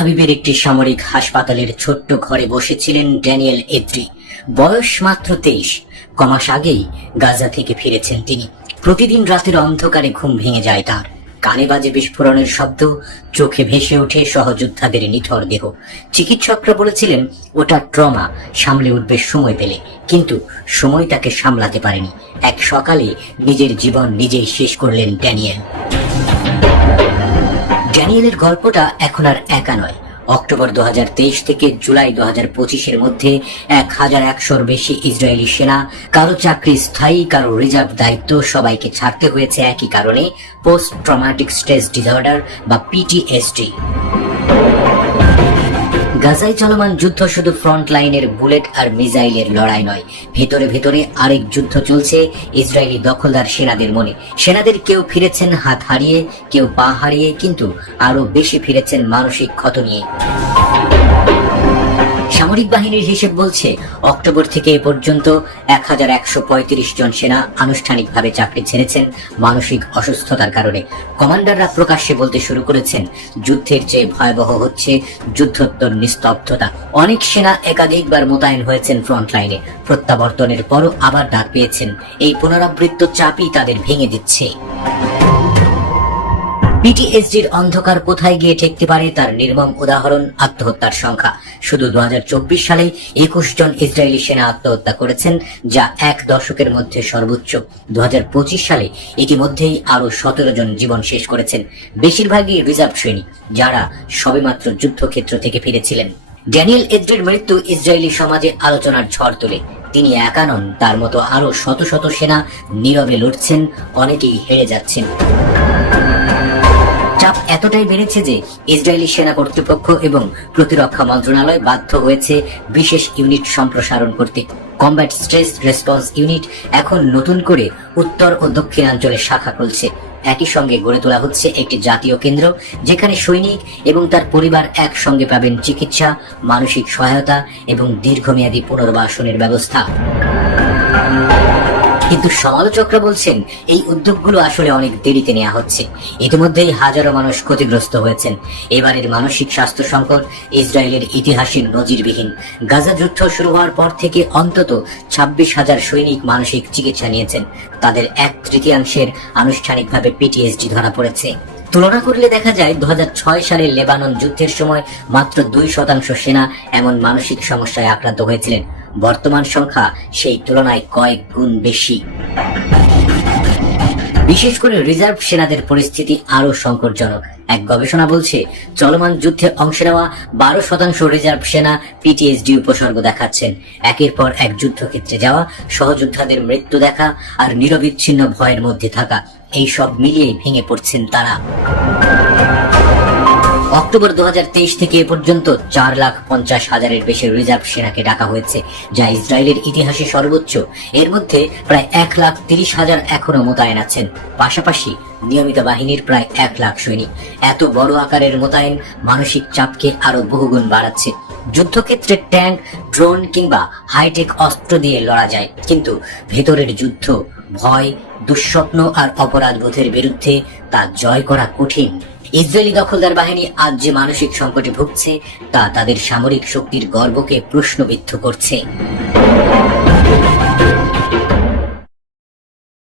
আবিবের একটি সামরিক হাসপাতালের ছোট্ট ঘরে বসেছিলেন ড্যানিয়েল এদ্রি বয়স মাত্র তেইশ। কমাস আগেই গাজা থেকে ফিরেছেন তিনি। প্রতিদিন রাতের অন্ধকারে ঘুম ভেঙে যায় তার। কানে বাজে বিস্ফোরণের শব্দ, চোখে ভেসে ওঠে সহযোদ্ধাদের নিথর দেহ। চিকিৎসকরা বলেছিলেন, ওটা ট্রমা, সামলে উঠবে সময় পেলে। কিন্তু সময় তাকে সামলাতে পারেনি। এক সকালে নিজের জীবন নিজেই শেষ করলেন ড্যানিয়েল। ড্যানিয়েলের গল্পটা এখন আর একা নয়। অক্টোবর দু হাজার তেইশ থেকে জুলাই দু হাজার পঁচিশের মধ্যে এক হাজার একশোর বেশি ইসরায়েলি সেনা, কারও চাকরি স্থায়ী, কারও রিজার্ভ দায়িত্ব সবাইকে ছাড়তে হয়েছে একই কারণে পোস্ট ট্রমাটিক স্ট্রেস ডিসঅর্ডার বা পিটিএসডি গাজায় চলমান যুদ্ধ শুধু ফ্রন্ট লাইনের বুলেট আর মিসাইলের লড়াই নয়। ভেতরে ভেতরে আরেক যুদ্ধ চলছে ইসরায়েলি দখলদার সেনাদের মনে। সেনাদের কেউ ফিরেছেন হাত হারিয়ে, কেউ পা হারিয়ে, কিন্তু আরও বেশি ফিরেছেন মানসিক ক্ষত নিয়ে। সামরিক বাহিনীর হিসেব বলছে, অক্টোবর থেকে এ পর্যন্ত এক হাজার একশো পঁয়ত্রিশ জন সেনা আনুষ্ঠানিকভাবে চাকরি ছেড়েছেন মানসিক অসুস্থতার কারণে। কমান্ডাররা প্রকাশ্যে বলতে শুরু করেছেন, যুদ্ধের চেয়ে ভয়াবহ হচ্ছে যুদ্ধোত্তর নিস্তব্ধতা। অনেক সেনা একাধিকবার মোতায়েন হয়েছেন ফ্রন্ট লাইনে প্রত্যাবর্তনের পরও আবার ডাক পেয়েছেন। এই পুনরাবৃত্ত চাপই তাদের ভেঙে দিচ্ছে। পিটিএসডির অন্ধকার কোথায় গিয়ে ঠেকতে পারে তার নির্মম উদাহরণ, আত্মহত্যার সংখ্যা। শুধু দু হাজার চব্বিশ সালে একুশ জন ইসরায়েলি সেনা আত্মহত্যা করেছেন, যা এক দশকের মধ্যে সর্বোচ্চ। দু হাজার পঁচিশ সালে ইতিমধ্যেই আরও সতেরো জন জীবন শেষ করেছেন বেশিরভাগই রিজার্ভ শ্রেণি যারা সবেমাত্র যুদ্ধক্ষেত্র থেকে ফিরেছিলেন। ড্যানিয়েল এদ্রের মৃত্যু ইসরায়েলি সমাজে আলোচনার ঝড় তোলে। তিনি একা নন, তার মতো আরও শত শত সেনা নীরবে লড়ছেন, অনেকেই হেরে যাচ্ছেন। চাপ এতটাই বেড়েছে যে ইসরায়েলি সেনা কর্তৃপক্ষ এবং প্রতিরক্ষা মন্ত্রণালয় বাধ্য হয়েছে বিশেষ ইউনিট সম্প্রসারণ করতে। কম্ব্যাট স্ট্রেস রেসপন্স ইউনিট এখন নতুন করে উত্তর ও দক্ষিণাঞ্চলে শাখা খুলছে। একই সঙ্গে গড়ে তোলা হচ্ছে একটি জাতীয় কেন্দ্র, যেখানে সৈনিক এবং তার পরিবার একসঙ্গে পাবেন চিকিৎসা, মানসিক সহায়তা এবং দীর্ঘমেয়াদী পুনর্বাসনের ব্যবস্থা। কিন্তু সমালোচকরা বলছেন, এই উদ্যোগগুলো আসলে অনেক দেরিতে নেওয়া হচ্ছে। ইতিমধ্যেই হাজারো মানুষ ক্ষতিগ্রস্ত হয়েছেন। এবারের মানসিক স্বাস্থ্য সংকট ইসরায়েলের ইতিহাসের নজিরবিহীন। গাজা যুদ্ধ শুরু হওয়ার পর থেকে অন্তত ছাব্বিশ হাজার সৈনিক মানসিক চিকিৎসা নিয়েছেন। তাদের এক তৃতীয়াংশের আনুষ্ঠানিকভাবে পিটিএসডি ধরা পড়েছে। তুলনা করলে দেখা যায়, দুহাজার ছয় সালের লেবানন যুদ্ধের সময় মাত্র দুই শতাংশ সেনা এমন মানসিক সমস্যায় আক্রান্ত হয়েছিলেন। বর্তমান সংখ্যা সেই তুলনায় কয়েক গুণ বেশি। বিশেষ করে রিজার্ভ সেনাদের পরিস্থিতি আরও সংকটজনক। এক গবেষণা বলছে, চলমান যুদ্ধে অংশ নেওয়া বারো শতাংশ রিজার্ভ সেনা পিটিএসডি উপসর্গ দেখাচ্ছেন। একের পর এক যুদ্ধক্ষেত্রে যাওয়া, সহযোদ্ধাদের মৃত্যু দেখা আর নিরবিচ্ছিন্ন ভয়ের মধ্যে থাকা, এই সব মিলিয়ে ভেঙে পড়ছেন তারা। অক্টোবর দু হাজার তেইশ থেকে এ পর্যন্ত চার লাখ পঞ্চাশ হাজারের বেশি রিজার্ভ সেনাকে ডাকা হয়েছে, যা ইসরায়েলের ইতিহাসে সর্বোচ্চ। এর মধ্যে প্রায় এক লাখ তিরিশ হাজার এখনও মোতায়েন আছেন। পাশাপাশি নিয়মিত বাহিনীর প্রায় এক লাখ সৈনিক। এত বড় আকারের মোতায়েন মানসিক চাপকে আরও বহুগুণ বাড়াচ্ছে। যুদ্ধক্ষেত্রে ট্যাঙ্ক, ড্রোন কিংবা হাইটেক অস্ত্র দিয়ে লড়া যায়। কিন্তু ভেতরের যুদ্ধ, ভয়, দুঃস্বপ্ন আর অপরাধ বোধের বিরুদ্ধে তা জয় করা কঠিন। ইসরায়েলি দখলদার বাহিনী আজ যে মানসিক সংকটে ভুগছে, তা তাদের সামরিক শক্তির গর্বকে প্রশ্নবিদ্ধ করছে।